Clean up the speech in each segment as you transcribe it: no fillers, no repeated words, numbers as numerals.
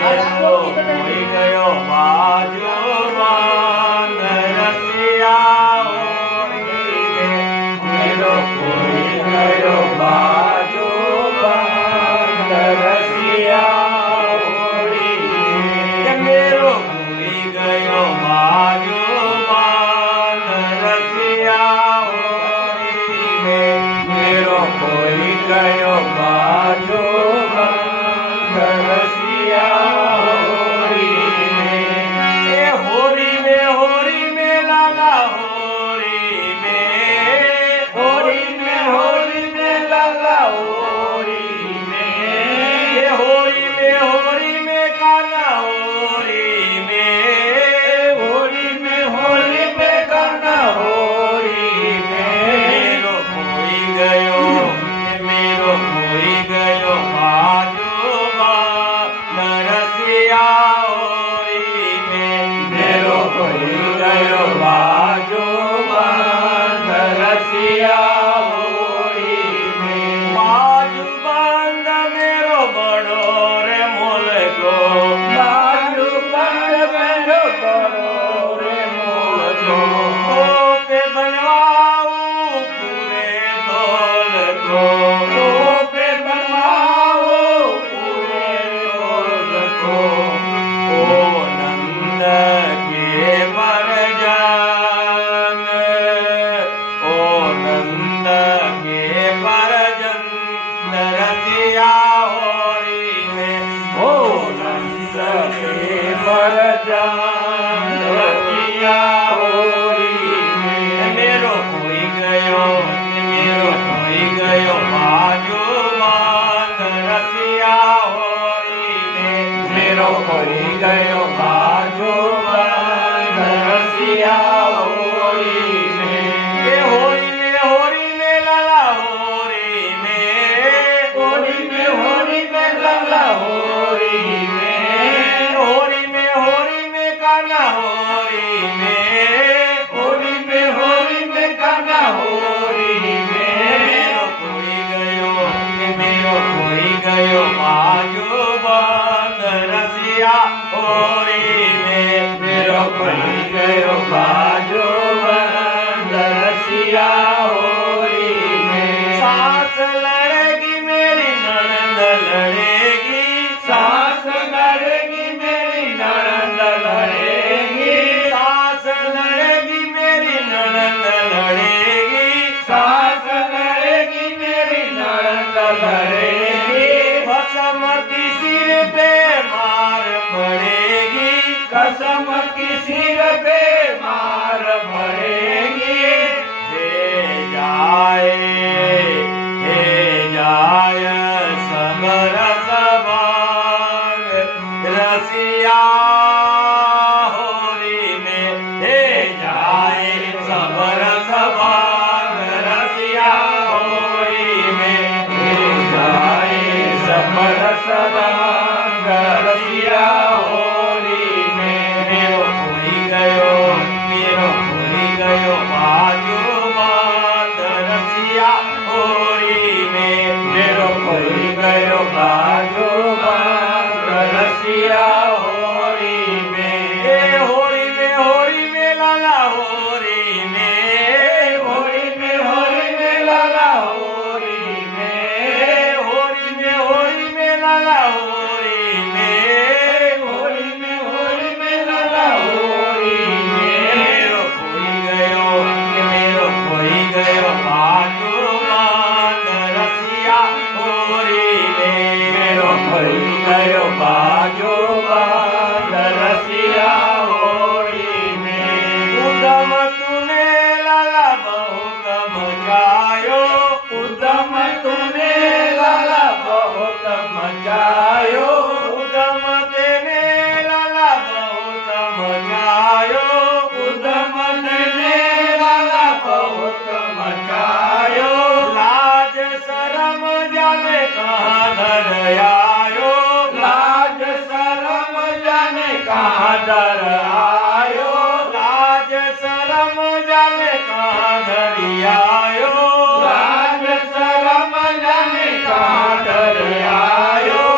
मेरो कोई गयो बाजूबान रसिया होरी में मेरो कोई गयो बाजूबान रसिया होरी में मेरो कोई गयो बाजूबान रसिया होरी में मेरो कोई गयो बाजूबान रसिया होरी में लाला होरी में लाला होरी में काना होरी में काना होरी में मेरो कोई गयो बाजूबान रसिया होरी में मेरो कोई गयो बाजूबान रसिया होरी में बाजूबान मेरो बड़ो रे मुलको बाजूबान मेरो बड़ो रे मुलको पे बनवाऊ पूरे तोल को पे बनवाऊ पूरे तोल को ओ नंद के परजन ओ नंद के परजन रसिया होरी में ओ नंद के परजन रसिया होरी में मेरो कोई गयो बाजूबान रसिया होरी में मेरो कोई गयो बाजूबान रसिया होरी में होरी में लाला होरी में लाला होरी में काना होरी में काना होरी में मेरो कोई गयो बाजूबान रसिया होरी में मेरो कोई गयो बाजूबान रसिया होरी में सास लड़ेगी मेरी ननद लड़ेगी सास लड़ेगी मेरी ननद लड़ेगी सास लड़ेगी मेरी ननद लड़ेगी सास लड़ेगी मेरी ननद लड़ेगी कसम की सिर पे मार पड़ेगी कसम की सिर पे मार पड़ेगी हे जाए समर सबाग रसिया होरी में हे जाए समर सबाग रसिया होरी में हे जाए समर सबाग रसिया होरी में मेरो कोई गयो बाजूबान रसिया होरी में मेरो कोई गयो बाजूबान रसिया होरी में होरी में लाला होरी में लाला होरी में लाला होरी में लाला होरी में मेरो कोई गयो बाजूबान रसिया होरी में मेरो कोई गयो बाजूबान रसिया होरी में उदम तूने लाला बहुत मचायो उदम तूने लाला बहुत मचायो उदम तेने लाला बहुत मचायो उदम तेने लाला बहुत मचायो लाज शरम जाने कहाँ धर आयो लाज शरम जाने कहाँ धर आयो लाज शरम जाने कहाँ धरी आयो लाज शरम जाने कहाँ धर आयो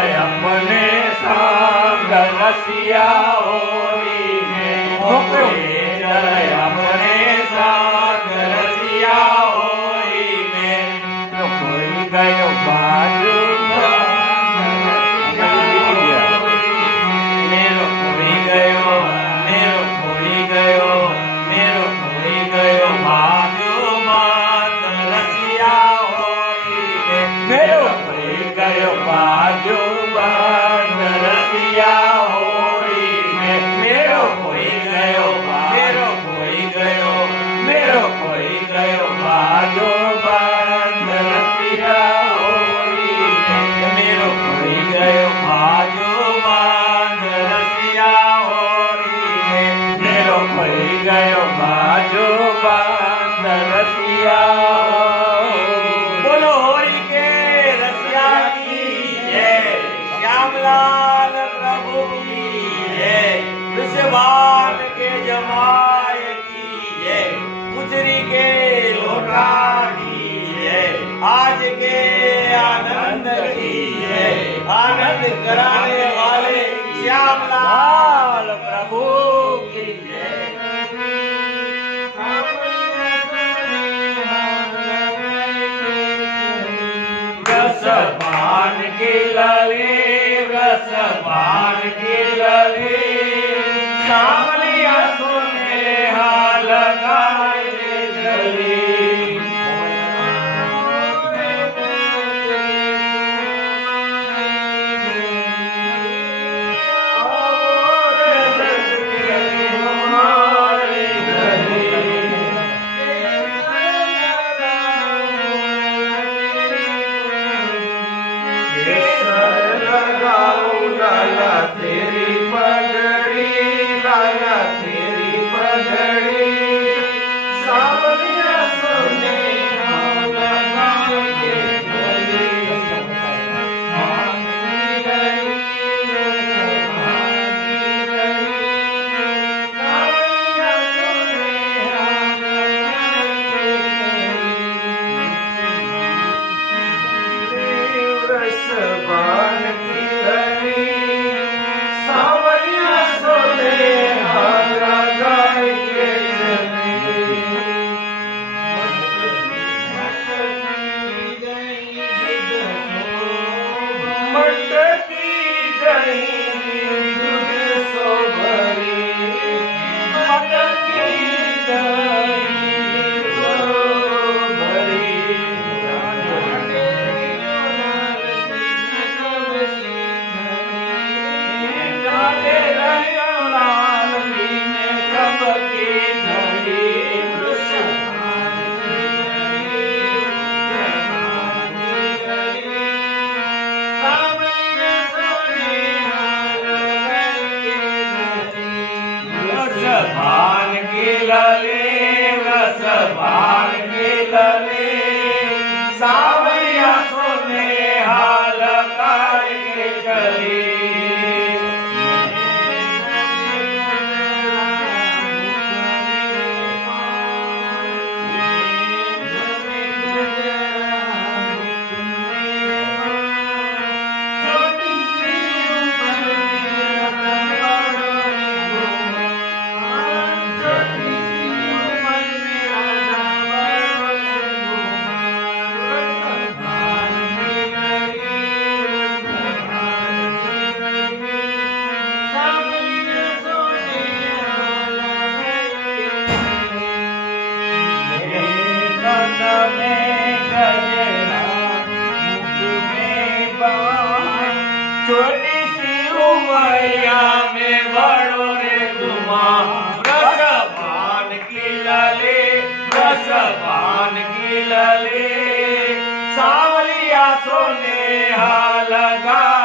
अपने संग रसिया होरी में खोए चले अपने संग रसिया होरी में कोई गयो बाजू मेरो कोई गयो मेरो कोई गयो मेरो कोई गयो बाजू बात रसिया होरी में मेरो कोई गयो बाजू बात रसिया होरी में मेरो कोई गयो मेरो कोई गयो मेरो कोई गयो बाजू बात रसिया होरी में मेरो कोई गयो बाजू बात रसिया होरी में मेरो कोई गयो बाजू बात रसिया बोलो होरी के रसिया की जय श्यामलाल प्रभु की जय वृषभान के जमाय की जय गुजरी के लोटा की जय आज के आनंद की जय आनंद कराने वाले श्यामलाल प्रभु की जय रसपान की लली रसपान की लली सावलिया सुनेहा लगाए चली तेरी पगड़ी लाला तेरी पगड़ी सावलिया सोने लगाएंगे गली रसबान की गली सावलिया सोने लगाए के मटकी गई दूध सो भरी मटकी गई सो भरी रसभान की लली रसभान की लली सावलिया सोने हाल के चली छोटी सी उमरिया में बड़ो रे गुमान रसभान की लली रसभान की लली सावलिया सोने लगा